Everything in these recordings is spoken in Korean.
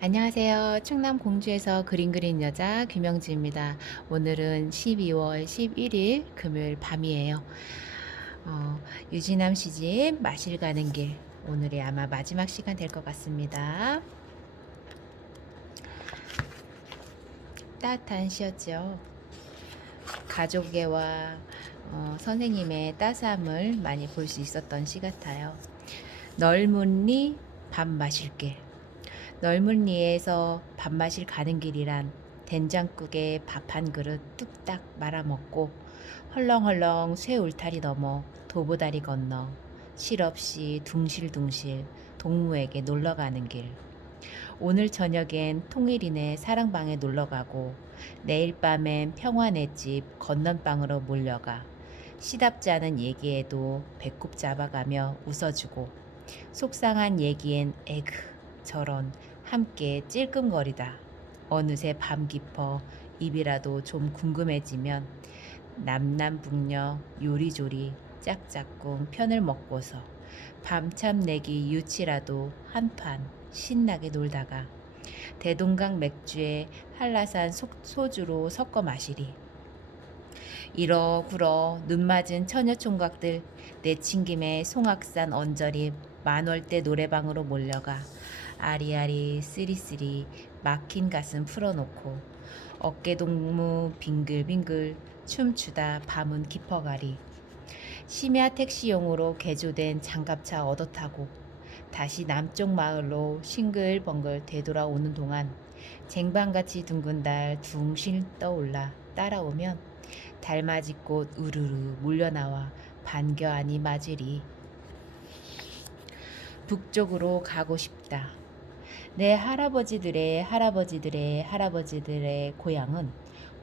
안녕하세요. 충남 공주에서 그림 그린 여자 김영지입니다. 오늘은 12월 11일 금요일 밤이에요. 유진남 시집 마실 가는 길. 오늘이 아마 마지막 시간 될 것 같습니다. 따뜻한 시였죠. 가족애와 선생님의 따스함을 많이 볼 수 있었던 시 같아요. 넓은 리 밥 마실 길. 넓은 리에서 밥 마실 가는 길이란 된장국에 밥 한 그릇 뚝딱 말아먹고 헐렁헐렁 쇠 울타리 넘어 도보다리 건너 실없이 둥실둥실 동무에게 놀러가는 길. 오늘 저녁엔 통일이네 사랑방에 놀러가고 내일 밤엔 평화네 집 건넌방으로 몰려가 시답지 않은 얘기에도 배꼽 잡아가며 웃어주고 속상한 얘기엔 에그 저런 함께 찔끔거리다 어느새 밤 깊어 입이라도 좀 궁금해지면 남남북녀 요리조리 짝짝꿍 편을 먹고서 밤참 내기 유치라도 한판 신나게 놀다가 대동강 맥주에 한라산 소주로 섞어 마시리. 이러구러 눈맞은 처녀총각들 내친김에 송악산 언저리 만월대 노래방으로 몰려가 아리아리 쓰리쓰리 막힌 가슴 풀어놓고 어깨동무 빙글빙글 춤추다 밤은 깊어가리. 심야 택시용으로 개조된 장갑차 얻어 타고 다시 남쪽 마을로 싱글벙글 되돌아오는 동안 쟁반같이 둥근 달 둥실 떠올라 따라오면 달맞이꽃 우르르 몰려나와 반겨 안이 맞으리. 북쪽으로 가고 싶다. 내 할아버지들의 고향은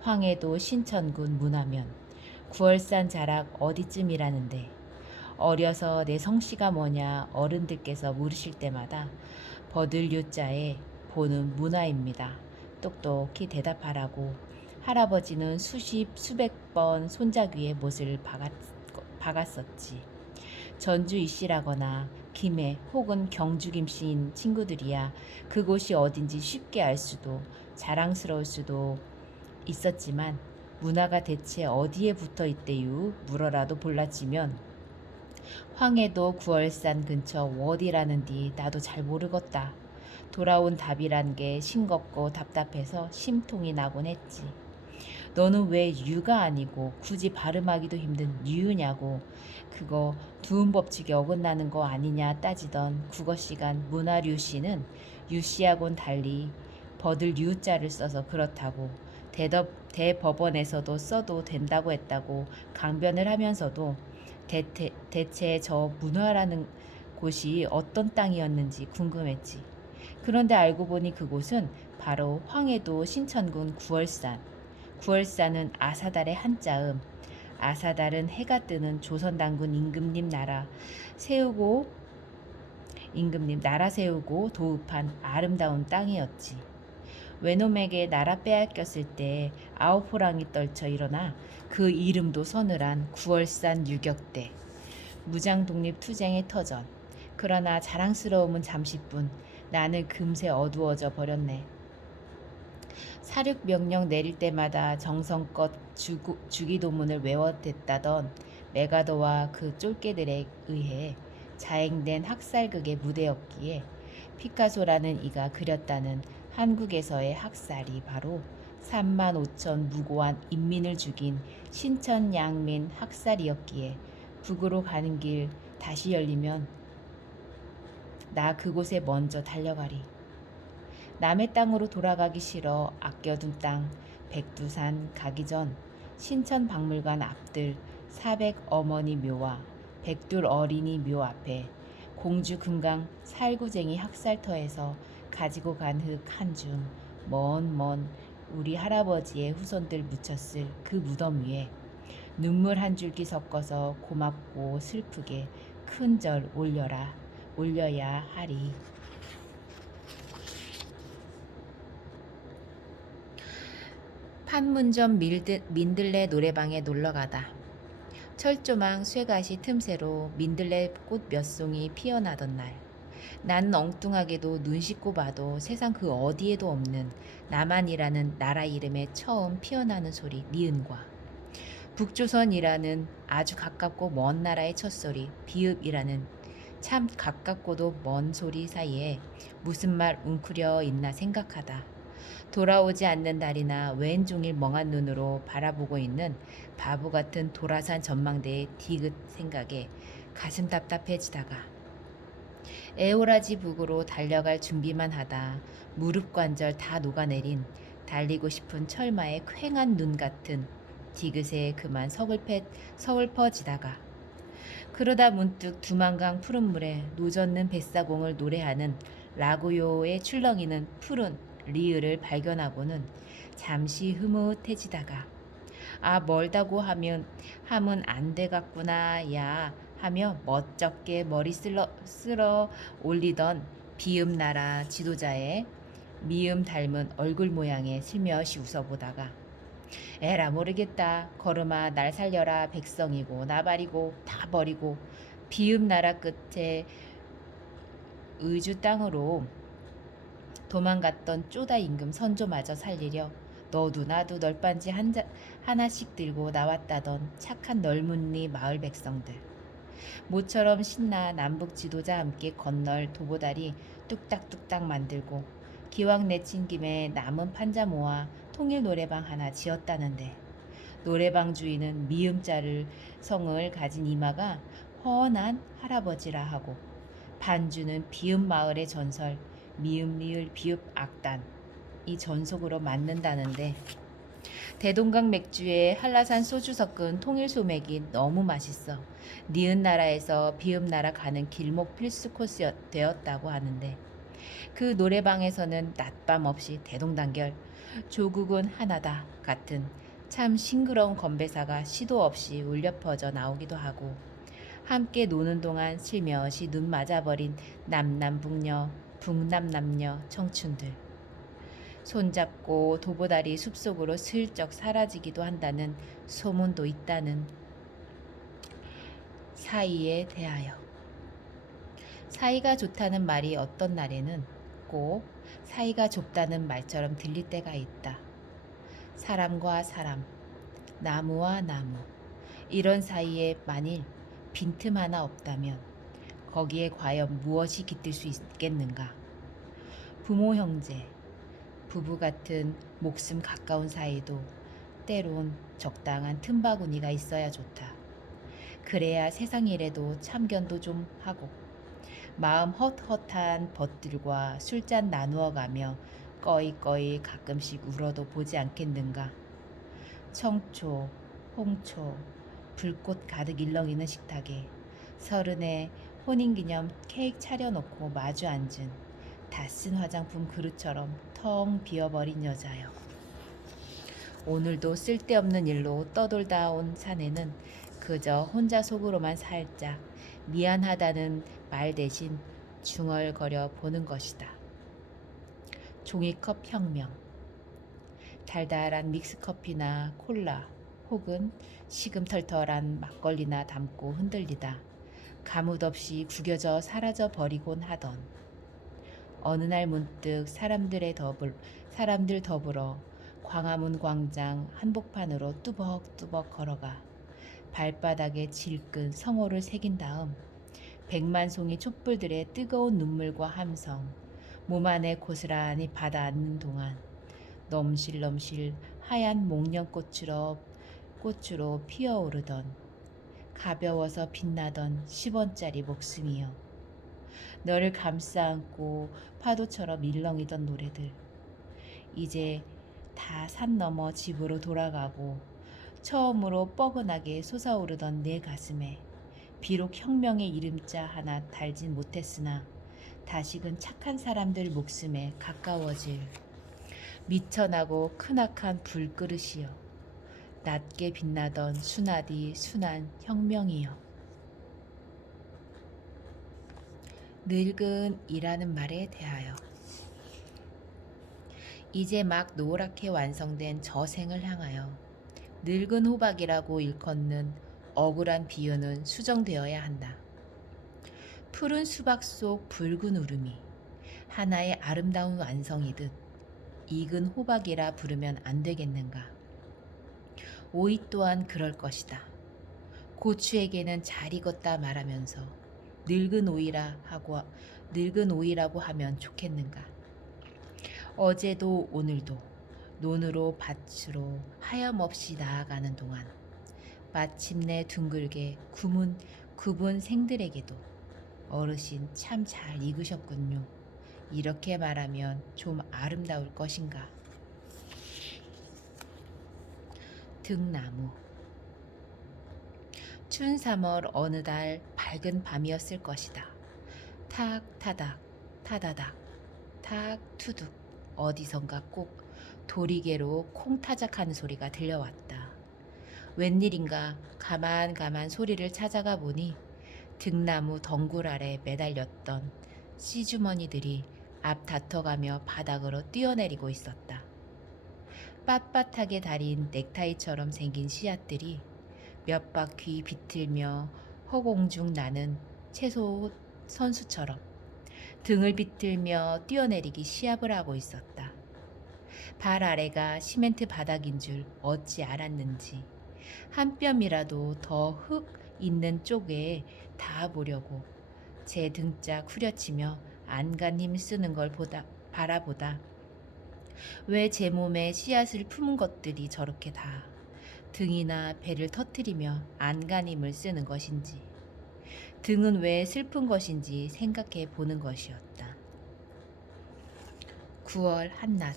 황해도 신천군 문화면 9월산 자락 어디쯤이라는데 어려서 내 성씨가 뭐냐 어른들께서 물으실 때마다 버들유자에 보는 문화입니다. 똑똑히 대답하라고 할아버지는 수백 번 손자귀에 못을 박았었지. 전주 이씨라거나 김해 혹은 경주 김씨인 친구들이야 그곳이 어딘지 쉽게 알 수도 자랑스러울 수도 있었지만 문화가 대체 어디에 붙어 있대유 물어라도 볼라치면 황해도 구월산 근처 어디라는디 나도 잘 모르겠다. 돌아온 답이란 게 싱겁고 답답해서 심통이 나곤 했지. 너는 왜 유가 아니고 굳이 발음하기도 힘든 유냐고 그거 두음 법칙에 어긋나는 거 아니냐 따지던 국어시간 문화류 씨는 유씨하고는 달리 버들 유자를 써서 그렇다고 대법원에서도 써도 된다고 했다고 강변을 하면서도 대체 저 문화라는 곳이 어떤 땅이었는지 궁금했지. 그런데 알고 보니 그곳은 바로 황해도 신천군 구월산. 구월산은 아사달의 한자음. 아사달은 해가 뜨는 조선 당군 임금님 나라 세우고 도읍한 아름다운 땅이었지. 외놈에게 나라 빼앗겼을 때 아홉 호랑이 떨쳐 일어나 그 이름도 서늘한 구월산 유격대. 무장 독립 투쟁의 터전. 그러나 자랑스러움은 잠시뿐. 나는 금세 어두워져 버렸네. 사륙 명령 내릴 때마다 정성껏 주기도문을 외워댔다던 메가더와 그 쫄개들에 의해 자행된 학살극의 무대였기에 피카소라는 이가 그렸다는 한국에서의 학살이 바로 3만 5천 무고한 인민을 죽인 신천양민 학살이었기에 북으로 가는 길 다시 열리면 나 그곳에 먼저 달려가리. 남의 땅으로 돌아가기 싫어 아껴둔 땅 백두산 가기 전 신천박물관 앞들 400 어머니 묘와 백둘 어린이 묘 앞에 공주 금강 살구쟁이 학살터에서 가지고 간 흙 한 줌 먼 우리 할아버지의 후손들 묻혔을 그 무덤 위에 눈물 한 줄기 섞어서 고맙고 슬프게 큰 절 올려야 하리. 판문점 민들레 노래방에 놀러가다. 철조망 쇠가시 틈새로 민들레 꽃 몇 송이 피어나던 날 난 엉뚱하게도 눈 씻고 봐도 세상 그 어디에도 없는 남한이라는 나라 이름에 처음 피어나는 소리 니은과 북조선이라는 아주 가깝고 먼 나라의 첫소리 비읍이라는 참 가깝고도 먼 소리 사이에 무슨 말 웅크려 있나 생각하다. 돌아오지 않는 달이나 왼종일 멍한 눈으로 바라보고 있는 바보 같은 도라산 전망대의 디귿 생각에 가슴 답답해지다가 에오라지 북으로 달려갈 준비만 하다 무릎 관절 다 녹아내린 달리고 싶은 철마의 퀭한 눈 같은 디귿에 그만 서글퍼지다가 그러다 문득 두만강 푸른 물에 노젓는 뱃사공을 노래하는 라구요의 출렁이는 푸른 리을을 발견하고는 잠시 흐뭇해지다가 아 멀다고 하면 안 되겠구나 야 하며 멋쩍게 머리 쓸어 올리던 비읍나라 지도자의 미음 닮은 얼굴 모양에 슬며시 웃어보다가 에라 모르겠다 걸음아 날 살려라 백성이고 나발이고 다 버리고 비읍나라 끝에 의주 땅으로 도망갔던 쪼다 임금 선조마저 살리려 너도 나도 널빤지 하나씩 들고 나왔다던 착한 널문리 마을 백성들 모처럼 신나 남북 지도자 함께 건널 도보다리 뚝딱뚝딱 만들고 기왕 내친 김에 남은 판자 모아 통일 노래방 하나 지었다는데 노래방 주인은 미음자를 성을 가진 이마가 훤한 할아버지라 하고 반주는 비읍 마을의 전설 미음 리을 비읍 악단 이 전속으로 맞는다는데 대동강 맥주에 한라산 소주 섞은 통일 소맥이 너무 맛있어 니은 나라에서 비읍 나라 가는 길목 필수 코스 되었다고 하는데 그 노래방에서는 낮밤 없이 대동단결 조국은 하나다 같은 참 싱그러운 건배사가 시도 없이 울려 퍼져 나오기도 하고 함께 노는 동안 슬며시 눈 맞아버린 남남북녀 북남남녀 청춘들 손잡고 도보다리 숲속으로 슬쩍 사라지기도 한다는 소문도 있다는 사이에 대하여 사이가 좋다는 말이 어떤 날에는 꼭 사이가 좁다는 말처럼 들릴 때가 있다. 사람과 사람, 나무와 나무 이런 사이에 만일 빈틈 하나 없다면 거기에 과연 무엇이 깃들 수 있겠는가? 부모 형제, 부부 같은 목숨 가까운 사이도 때론 적당한 틈바구니가 있어야 좋다. 그래야 세상 일에도 참견도 좀 하고 마음 헛헛한 벗들과 술잔 나누어 가며 꺼이꺼이 가끔씩 울어도 보지 않겠는가. 청초, 홍초, 불꽃 가득 일렁이는 식탁에 서른에 혼인기념 케이크 차려놓고 마주 앉은 다 쓴 화장품 그릇처럼 텅 비어버린 여자여. 오늘도 쓸데없는 일로 떠돌다 온 사내는 그저 혼자 속으로만 살짝 미안하다는 말 대신 중얼거려 보는 것이다. 종이컵 혁명. 달달한 믹스커피나 콜라 혹은 시금털털한 막걸리나 담고 흔들리다 가뭇없이 구겨져 사라져 버리곤 하던 어느 날 문득 사람들 더불어 광화문 광장 한복판으로 뚜벅뚜벅 걸어가 발바닥에 질끈 성호를 새긴 다음 백만 송이 촛불들의 뜨거운 눈물과 함성 몸 안에 고스란히 받아앉는 동안 넘실넘실 하얀 목련꽃으로 피어오르던 가벼워서 빛나던 10원짜리 목숨이여 너를 감싸안고 파도처럼 일렁이던 노래들 이제 다 산 넘어 집으로 돌아가고 처음으로 뻐근하게 솟아오르던 내 가슴에 비록 혁명의 이름자 하나 달진 못했으나 다시금 착한 사람들 목숨에 가까워질 미천하고 크나큰 불그릇이여 낮게 빛나던 순하디 순한 혁명이여 늙은이라는 말에 대하여 이제 막 노랗게 완성된 저생을 향하여 늙은 호박이라고 일컫는 억울한 비유는 수정되어야 한다. 푸른 수박 속 붉은 울음이 하나의 아름다운 완성이듯 익은 호박이라 부르면 안 되겠는가. 오이 또한 그럴 것이다. 고추에게는 잘 익었다 말하면서 늙은 오이라고 하면 좋겠는가. 어제도 오늘도 논으로 밭으로 하염없이 나아가는 동안 마침내 둥글게 굽은 생들에게도 어르신 참 잘 익으셨군요. 이렇게 말하면 좀 아름다울 것인가. 등나무. 춘 3월 어느 달 밝은 밤이었을 것이다. 탁 타닥 타다닥 탁 투둑 어디선가 꼭 도리개로 콩타작하는 소리가 들려왔다. 웬일인가 가만 소리를 찾아가 보니 등나무 덩굴 아래 매달렸던 씨주머니들이 앞 다퉈가며 바닥으로 뛰어내리고 있었다. 빳빳하게 달인 넥타이처럼 생긴 씨앗들이 몇 바퀴 비틀며 허공중 나는 채소 선수처럼 등을 비틀며 뛰어내리기 시합을 하고 있었다. 발 아래가 시멘트 바닥인 줄 어찌 알았는지 한 뼘이라도 더 흙 있는 쪽에 닿아보려고 제 등짝 후려치며 안간 힘 쓰는 걸 바라보다 왜 제 몸에 씨앗을 품은 것들이 저렇게 다 등이나 배를 터뜨리며 안간 힘을 쓰는 것인지 등은 왜 슬픈 것인지 생각해 보는 것이었다. 9월 한낮.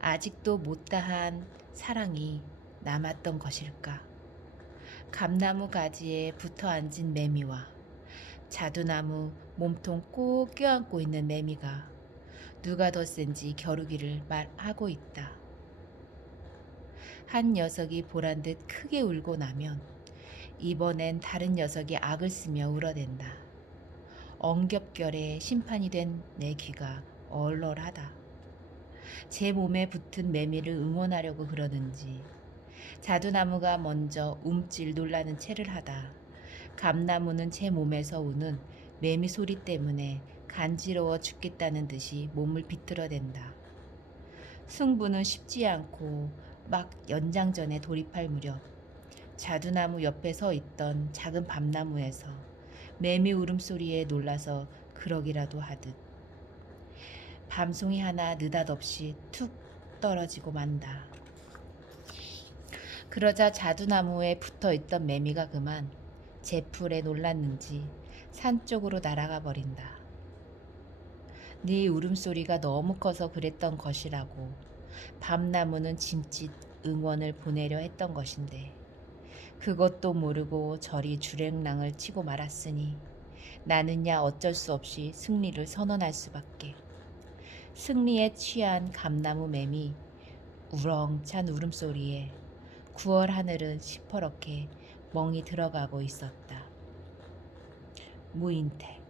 아직도 못다한 사랑이 남았던 것일까. 감나무 가지에 붙어 앉은 매미와 자두나무 몸통 꼭 껴안고 있는 매미가 누가 더 센지 겨루기를 말하고 있다. 한 녀석이 보란 듯 크게 울고 나면 이번엔 다른 녀석이 악을 쓰며 울어댄다. 엉겹결에 심판이 된 내 귀가 얼얼하다. 제 몸에 붙은 매미를 응원하려고 그러는지 자두나무가 먼저 움찔 놀라는 채를 하다 감나무는 제 몸에서 우는 매미 소리 때문에 간지러워 죽겠다는 듯이 몸을 비틀어댄다. 승부는 쉽지 않고 막 연장전에 돌입할 무렵 자두나무 옆에 서 있던 작은 밤나무에서 매미 울음소리에 놀라서 그러기라도 하듯 밤송이 하나 느닷없이 툭 떨어지고 만다. 그러자 자두나무에 붙어있던 매미가 그만 제 풀에 놀랐는지 산 쪽으로 날아가 버린다. 네 울음소리가 너무 커서 그랬던 것이라고 밤나무는 짐짓 응원을 보내려 했던 것인데 그것도 모르고 저리 주랭랑을 치고 말았으니 나는야 어쩔 수 없이 승리를 선언할 수밖에. 승리에 취한 감나무 매미 우렁찬 울음소리에 9월 하늘은 시퍼렇게 멍이 들어가고 있었다. 무인택.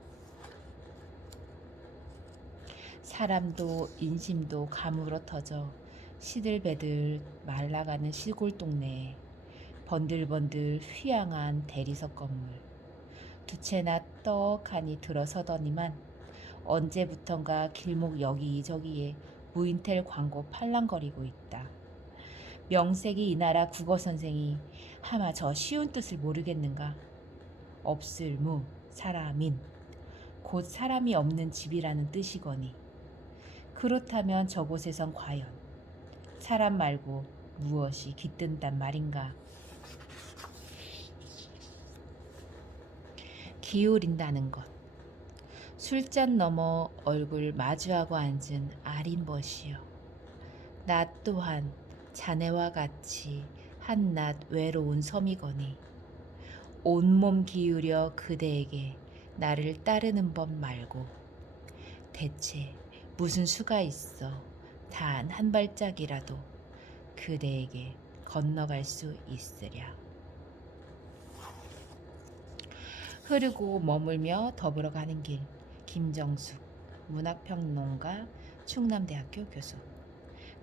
사람도 인심도 가물어 터져 시들배들 말라가는 시골 동네에 번들번들 휘황한 대리석 건물 두 채나 떡하니 들어서더니만 언제부턴가 길목 여기저기에 무인텔 광고 팔랑거리고 있다. 명색이 이 나라 국어 선생이 하마 저 쉬운 뜻을 모르겠는가. 없을 무 사람인 곧 사람이 없는 집이라는 뜻이거니 그렇다면 저곳에선 과연 사람 말고 무엇이 깃든단 말인가. 기울인다는 것. 술잔 너머 얼굴 마주하고 앉은 아린벗이여. 나 또한 자네와 같이 한낱 외로운 섬이거니 온몸 기울여 그대에게 나를 따르는 법 말고 대체 무슨 수가 있어 단 한 발짝이라도 그대에게 건너갈 수 있으랴. 흐르고 머물며 더불어 가는 길. 김정숙 문학평론가 충남대학교 교수.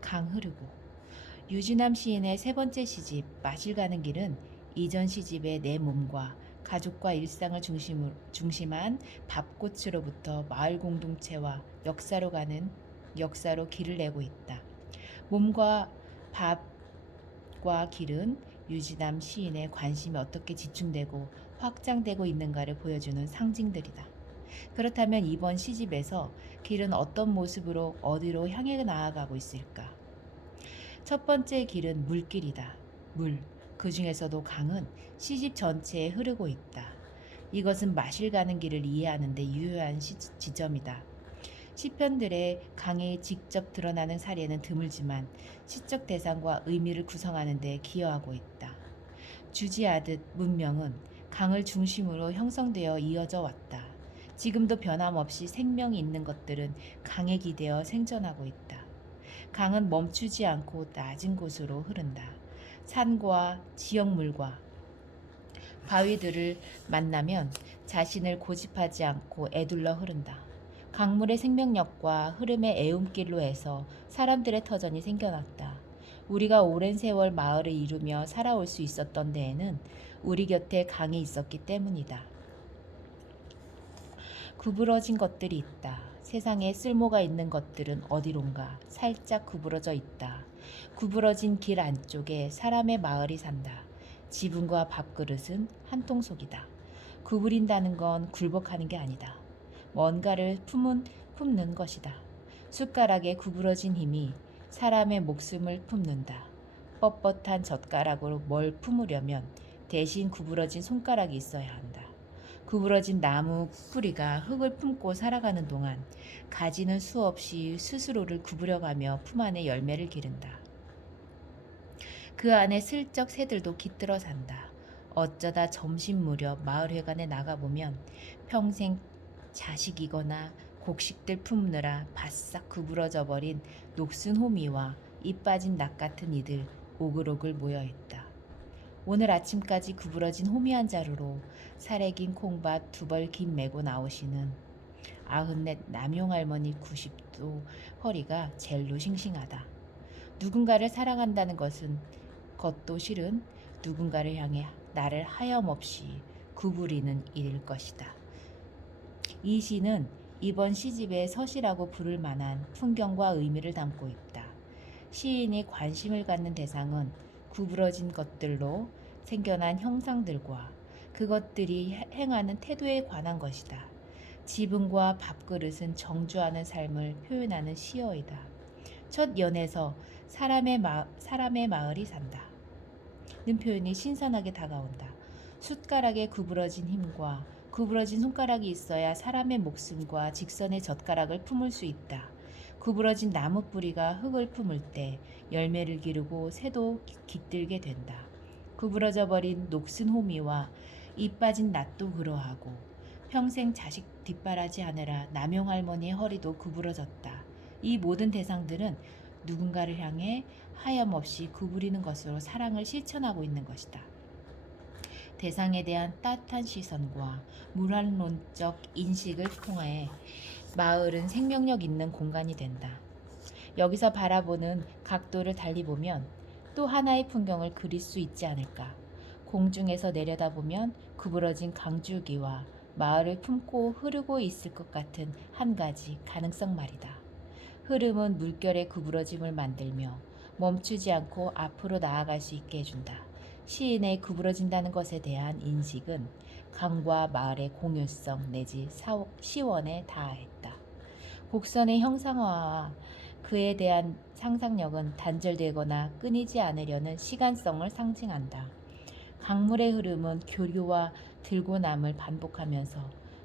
강흐르고. 유진남 시인의 세 번째 시집 마실 가는 길은 이전 시집의 내 몸과 가족과 일상을 중심한 밥꽃으로부터 마을 공동체와 역사로 길을 내고 있다. 몸과 밥과 길은 유지남 시인의 관심이 어떻게 집중되고 확장되고 있는가를 보여주는 상징들이다. 그렇다면 이번 시집에서 길은 어떤 모습으로 어디로 향해 나아가고 있을까? 첫 번째 길은 물길이다. 물. 그 중에서도 강은 시집 전체에 흐르고 있다. 이것은 마실 가는 길을 이해하는 데 유효한 지점이다. 시편들의 강에 직접 드러나는 사례는 드물지만 시적 대상과 의미를 구성하는 데 기여하고 있다. 주지하듯 문명은 강을 중심으로 형성되어 이어져 왔다. 지금도 변함없이 생명이 있는 것들은 강에 기대어 생존하고 있다. 강은 멈추지 않고 낮은 곳으로 흐른다. 산과 지역물과 바위들을 만나면 자신을 고집하지 않고 애둘러 흐른다. 강물의 생명력과 흐름의 애움길로 해서 사람들의 터전이 생겨났다. 우리가 오랜 세월 마을을 이루며 살아올 수 있었던 데에는 우리 곁에 강이 있었기 때문이다. 구부러진 것들이 있다. 세상에 쓸모가 있는 것들은 어디론가 살짝 구부러져 있다. 구부러진 길 안쪽에 사람의 마을이 산다. 지붕과 밥그릇은 한 통속이다. 구부린다는 건 굴복하는 게 아니다. 뭔가를 품는 것이다. 숟가락에 구부러진 힘이 사람의 목숨을 품는다. 뻣뻣한 젓가락으로 뭘 품으려면 대신 구부러진 손가락이 있어야 한다. 구부러진 나무 뿌리가 흙을 품고 살아가는 동안 가지는 수없이 스스로를 구부려가며 품 안에 열매를 기른다. 그 안에 슬쩍 새들도 깃들어 산다. 어쩌다 점심 무렵 마을회관에 나가보면 평생 자식이거나 곡식들 품느라 바싹 구부러져 버린 녹슨 호미와 잎 빠진 낙 같은 이들 오글오글 모여있다. 오늘 아침까지 구부러진 호미 한 자루로 살에 긴 콩밭 2벌 김 메고 나오시는 94 남용할머니 90도 허리가 젤로 싱싱하다. 누군가를 사랑한다는 것도 실은 누군가를 향해 나를 하염없이 구부리는 일일 것이다. 이 시는 이번 시집의 서시라고 부를 만한 풍경과 의미를 담고 있다. 시인이 관심을 갖는 대상은 구부러진 것들로 생겨난 형상들과 그것들이 행하는 태도에 관한 것이다. 지붕과 밥그릇은 정주하는 삶을 표현하는 시어이다. 첫 연에서 사람의 마을이 산다. 는 표현이 신선하게 다가온다. 숟가락에 구부러진 힘과 구부러진 손가락이 있어야 사람의 목숨과 직선의 젓가락을 품을 수 있다. 구부러진 나무 뿌리가 흙을 품을 때 열매를 기르고 새도 깃들게 된다. 구부러져 버린 녹슨 호미와 잎 빠진 낫도 그러하고 평생 자식 뒷바라지 하느라 남용할머니의 허리도 구부러졌다. 이 모든 대상들은 누군가를 향해 하염없이 구부리는 것으로 사랑을 실천하고 있는 것이다. 대상에 대한 따뜻한 시선과 물환론적 인식을 통해 마을은 생명력 있는 공간이 된다. 여기서 바라보는 각도를 달리 보면 또 하나의 풍경을 그릴 수 있지 않을까. 공중에서 내려다보면 구부러진 강줄기와 마을을 품고 흐르고 있을 것 같은 한 가지 가능성 말이다. 흐름은 물결의 구부러짐을 만들며 멈추지 않고 앞으로 나아갈 수 있게 해준다. 시인의 구부러진다는 것에 대한 인식은 강과 마을의 공유성 내지 시원에 닿아했다. 곡선의 형상화와 그에 대한 상상력은 단절되거나 끊이지 않으려는 시간성을 상징한다. 강물의 흐름은 교류와 들고 남을 반복하면서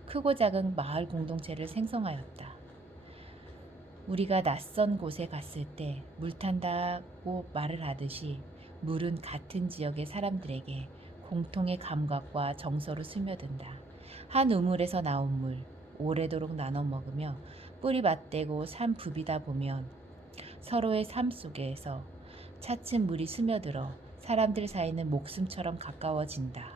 크고 작은 마을 공동체를 생성하였다. 우리가 낯선 곳에 갔을 때 물 탄다고 말을 하듯이 물은 같은 지역의 사람들에게 공통의 감각과 정서로 스며든다. 한 우물에서 나온 물, 오래도록 나눠 먹으며 뿌리 맞대고 산 부비다 보면 서로의 삶 속에서 차츰 물이 스며들어 사람들 사이는 목숨처럼 가까워진다.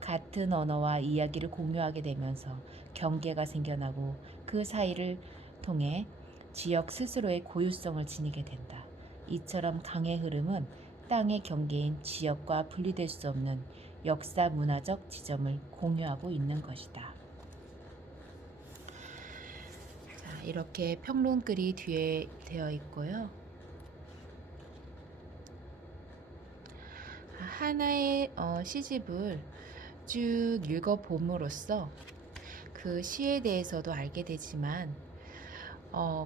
같은 언어와 이야기를 공유하게 되면서 경계가 생겨나고 그 사이를 통해 지역 스스로의 고유성을 지니게 된다. 이처럼 강의 흐름은 땅의 경계인 지역과 분리될 수 없는 역사 문화적 지점을 공유하고 있는 것이다. 자, 이렇게 평론글이 뒤에 되어 있고요. 하나의 시집을 쭉 읽어봄으로써 그 시에 대해서도 알게 되지만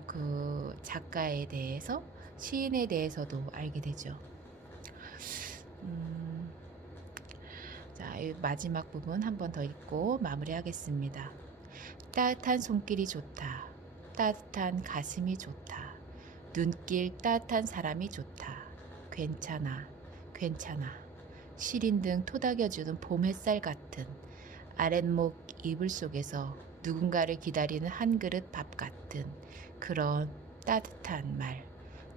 그 작가에 대해서, 시인에 대해서도 알게 되죠. 자, 이 마지막 부분 한 번 더 읽고 마무리하겠습니다. 따뜻한 손길이 좋다. 따뜻한 가슴이 좋다. 눈길 따뜻한 사람이 좋다. 괜찮아, 괜찮아. 시린 등 토닥여주는 봄 햇살 같은 아랫목 이불 속에서 누군가를 기다리는 한 그릇 밥 같은 그런 따뜻한 말,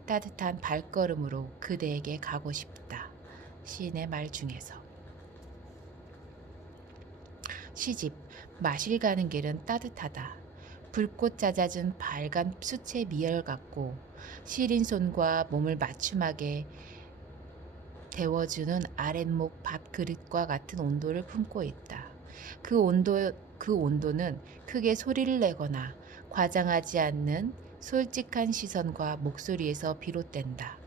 따뜻한 발걸음으로 그대에게 가고 싶다. 시인의 말 중에서. 시집, 마실 가는 길은 따뜻하다. 불꽃 잦아준 발간 수채 미열 같고 시린 손과 몸을 맞춤하게 데워주는 아랫목 밥 그릇과 같은 온도를 품고 있다. 그 온도는 크게 소리를 내거나 과장하지 않는 솔직한 시선과 목소리에서 비롯된다.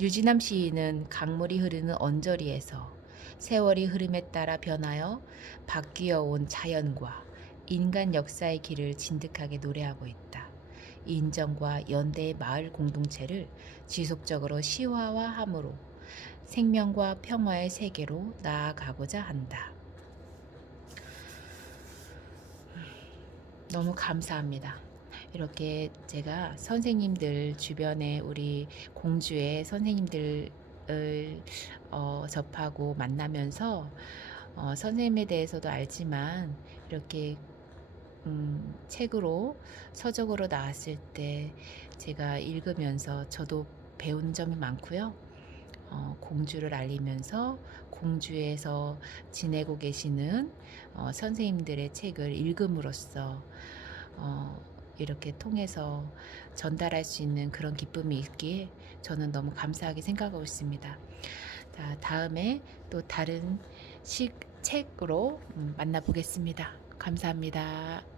유진남 시인은 강물이 흐르는 언저리에서 세월이 흐름에 따라 변하여 바뀌어 온 자연과 인간 역사의 길을 진득하게 노래하고 있다. 인정과 연대의 마을 공동체를 지속적으로 시화함으로 생명과 평화의 세계로 나아가고자 한다. 너무 감사합니다. 이렇게 제가 선생님들 주변에 우리 공주의 선생님들을 접하고 만나면서 선생님에 대해서도 알지만 이렇게 책으로 서적으로 나왔을 때 제가 읽으면서 저도 배운 점이 많고요. 공주를 알리면서 공주에서 지내고 계시는 선생님들의 책을 읽음으로써 이렇게 통해서 전달할 수 있는 그런 기쁨이 있기에 저는 너무 감사하게 생각하고 있습니다. 자, 다음에 또 다른 책으로 만나보겠습니다. 감사합니다.